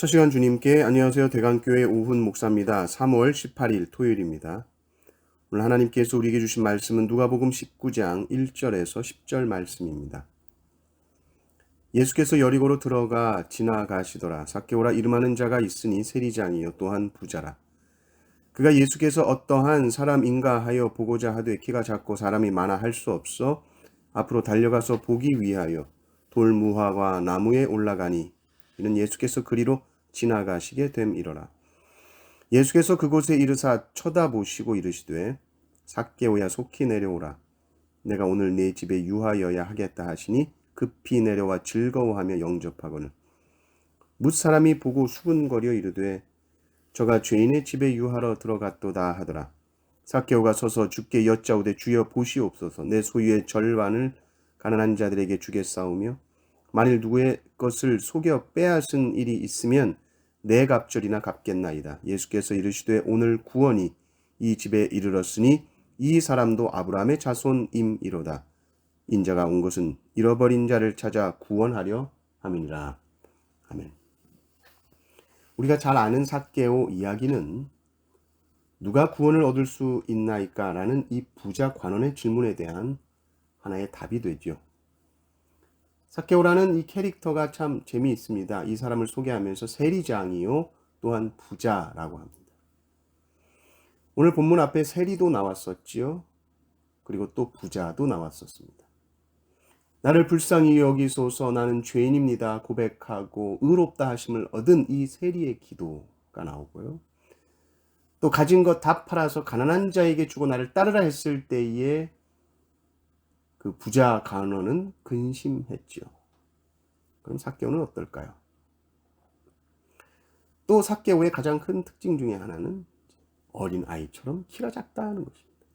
첫 시간 주님께 안녕하세요. 대강교회 오훈 목사입니다. 3월 18일 토요일입니다. 오늘 하나님께서 우리에게 주신 말씀은 누가복음 19장 1절에서 10절 말씀입니다. 예수께서 여리고로 들어가 지나가시더라. 삭개오라 이름하는 자가 있으니 세리장이요 또한 부자라. 그가 예수께서 어떠한 사람인가 하여 보고자 하되 키가 작고 사람이 많아 할 수 없어 앞으로 달려가서 보기 위하여 돌무화과 나무에 올라가니 이는 예수께서 그리로 지나가시게 됨이러라. 예수께서 그곳에 이르사 쳐다보시고 이르시되 삭개오야 속히 내려오라. 내가 오늘 네 집에 유하여야 하겠다 하시니 급히 내려와 즐거워하며 영접하거늘 뭇사람이 보고 수군거려 이르되 저가 죄인의 집에 유하러 들어갔도다 하더라. 삭개오가 서서 주께 여짜오되 주여 보시옵소서. 내 소유의 절반을 가난한 자들에게 주겠사오며 만일 누구의 것을 속여 빼앗은 일이 있으면 내 갑절이나 갚겠나이다. 예수께서 이르시되 오늘 구원이 이 집에 이르렀으니 이 사람도 아브라함의 자손임이로다. 인자가 온 것은 잃어버린 자를 찾아 구원하려 함이니라. 아멘. 우리가 잘 아는 삭개오 이야기는 누가 구원을 얻을 수 있나이까? 라는 이 부자 관원의 질문에 대한 하나의 답이 되죠. 삭개오라는 이 캐릭터가 참 재미있습니다. 이 사람을 소개하면서 세리장이요 또한 부자라고 합니다. 오늘 본문 앞에 세리도 나왔었지요. 그리고 또 부자도 나왔었습니다. 나를 불쌍히 여기소서 나는 죄인입니다 고백하고 의롭다 하심을 얻은 이 세리의 기도가 나오고요. 또 가진 것 다 팔아서 가난한 자에게 주고 나를 따르라 했을 때에 그 부자 관원은 근심했죠. 그럼 삭개오는 어떨까요? 또 삭개오의 가장 큰 특징 중에 하나는 어린 아이처럼 키가 작다는 것입니다.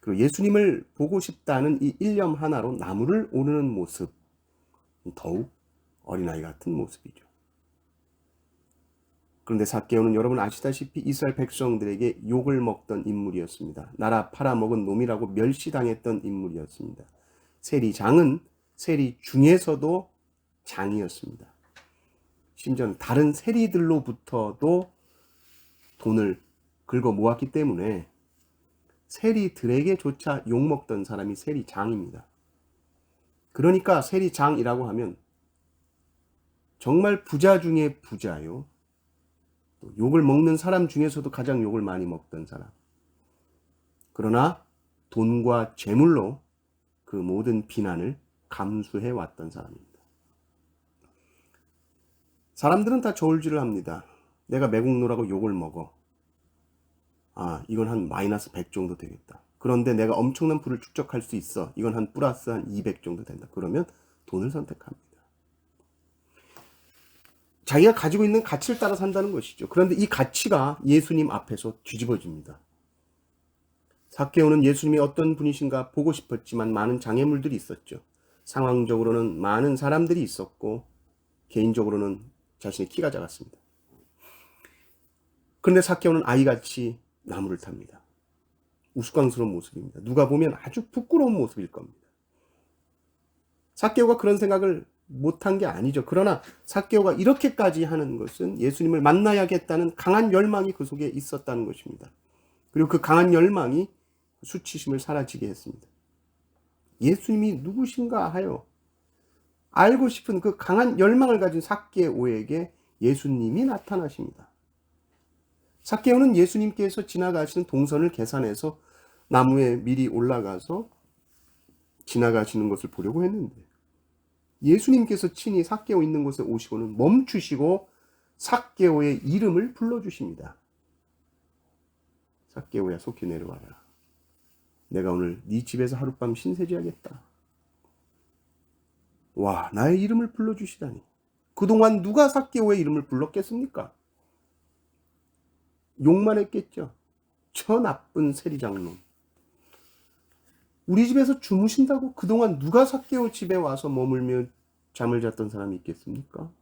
그리고 예수님을 보고 싶다는 이 일념 하나로 나무를 오르는 모습, 더욱 어린아이 같은 모습이죠. 그런데 삭개오는 여러분 아시다시피 이스라엘 백성들에게 욕을 먹던 인물이었습니다. 나라 팔아먹은 놈이라고 멸시당했던 인물이었습니다. 세리장은 세리 중에서도 장이었습니다. 심지어는 다른 세리들로부터도 돈을 긁어 모았기 때문에 세리들에게조차 욕먹던 사람이 세리장입니다. 그러니까 세리장이라고 하면 정말 부자 중에 부자요. 욕을 먹는 사람 중에서도 가장 욕을 많이 먹던 사람. 그러나 돈과 재물로 그 모든 비난을 감수해 왔던 사람입니다. 사람들은 다 저울질을 합니다. 내가 매국노라고 욕을 먹어. 이건 한 마이너스 100 정도 되겠다. 그런데 내가 엄청난 부를 축적할 수 있어. 이건 한 플러스 한 200 정도 된다. 그러면 돈을 선택합니다. 자기가 가지고 있는 가치를 따라 산다는 것이죠. 그런데 이 가치가 예수님 앞에서 뒤집어집니다. 삭개오는 예수님이 어떤 분이신가 보고 싶었지만 많은 장애물들이 있었죠. 상황적으로는 많은 사람들이 있었고 개인적으로는 자신의 키가 작았습니다. 그런데 삭개오는 아이같이 나무를 탑니다. 우스꽝스러운 모습입니다. 누가 보면 아주 부끄러운 모습일 겁니다. 삭개오가 그런 생각을 못한 게 아니죠. 그러나 삭개오가 이렇게까지 하는 것은 예수님을 만나야겠다는 강한 열망이 그 속에 있었다는 것입니다. 그리고 그 강한 열망이 수치심을 사라지게 했습니다. 예수님이 누구신가 하여 알고 싶은 그 강한 열망을 가진 삭개오에게 예수님이 나타나십니다. 삭개오는 예수님께서 지나가시는 동선을 계산해서 나무에 미리 올라가서 지나가시는 것을 보려고 했는데 예수님께서 친히 삭개오 있는 곳에 오시고는 멈추시고 삭개오의 이름을 불러주십니다. 삭개오야 속히 내려와라. 내가 오늘 네 집에서 하룻밤 신세지하겠다. 와, 나의 이름을 불러주시다니. 그동안 누가 삭개오의 이름을 불렀겠습니까? 욕만 했겠죠. 저 나쁜 세리장놈. 우리 집에서 주무신다고 그동안 누가 삭개오 집에 와서 머물며 잠을 잤던 사람이 있겠습니까?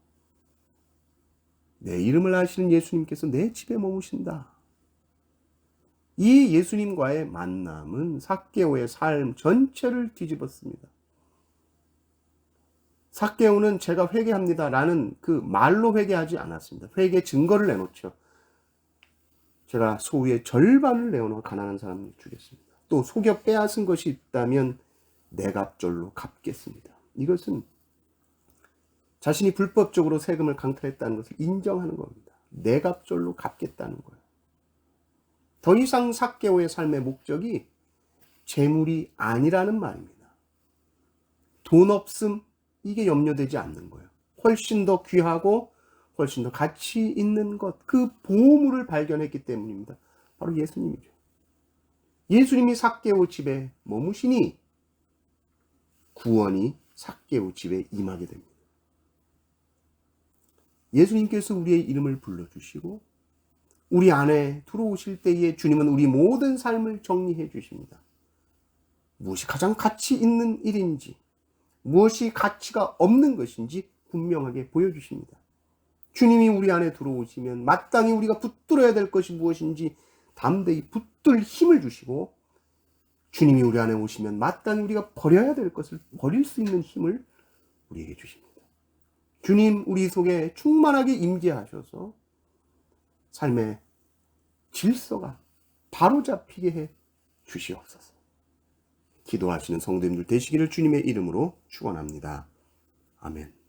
내 이름을 아시는 예수님께서 내 집에 머무신다. 이 예수님과의 만남은 삭개오의 삶 전체를 뒤집었습니다. 삭개오는 제가 회개합니다 라는 그 말로 회개하지 않았습니다. 회개 증거를 내놓죠. 제가 소유의 절반을 내어놓아 가난한 사람을 주겠습니다. 또 속여 빼앗은 것이 있다면 내갑절로 갚겠습니다. 이것은 자신이 불법적으로 세금을 강탈했다는 것을 인정하는 겁니다. 내갑절로 갚겠다는 거예요. 더 이상 삭개오의 삶의 목적이 재물이 아니라는 말입니다. 돈 없음, 이게 염려되지 않는 거예요. 훨씬 더 귀하고 훨씬 더 가치 있는 것, 그 보물을 발견했기 때문입니다. 바로 예수님이죠. 예수님이 삭개오 집에 머무시니 구원이 삭개오 집에 임하게 됩니다. 예수님께서 우리의 이름을 불러주시고 우리 안에 들어오실 때에 주님은 우리 모든 삶을 정리해 주십니다. 무엇이 가장 가치 있는 일인지, 무엇이 가치가 없는 것인지 분명하게 보여주십니다. 주님이 우리 안에 들어오시면 마땅히 우리가 붙들어야 될 것이 무엇인지 담대히 붙들 힘을 주시고, 주님이 우리 안에 오시면 마땅히 우리가 버려야 될 것을 버릴 수 있는 힘을 우리에게 주십니다. 주님 우리 속에 충만하게 임재하셔서 삶의 질서가 바로잡히게 해 주시옵소서. 기도하시는 성도님들 되시기를 주님의 이름으로 축원합니다. 아멘.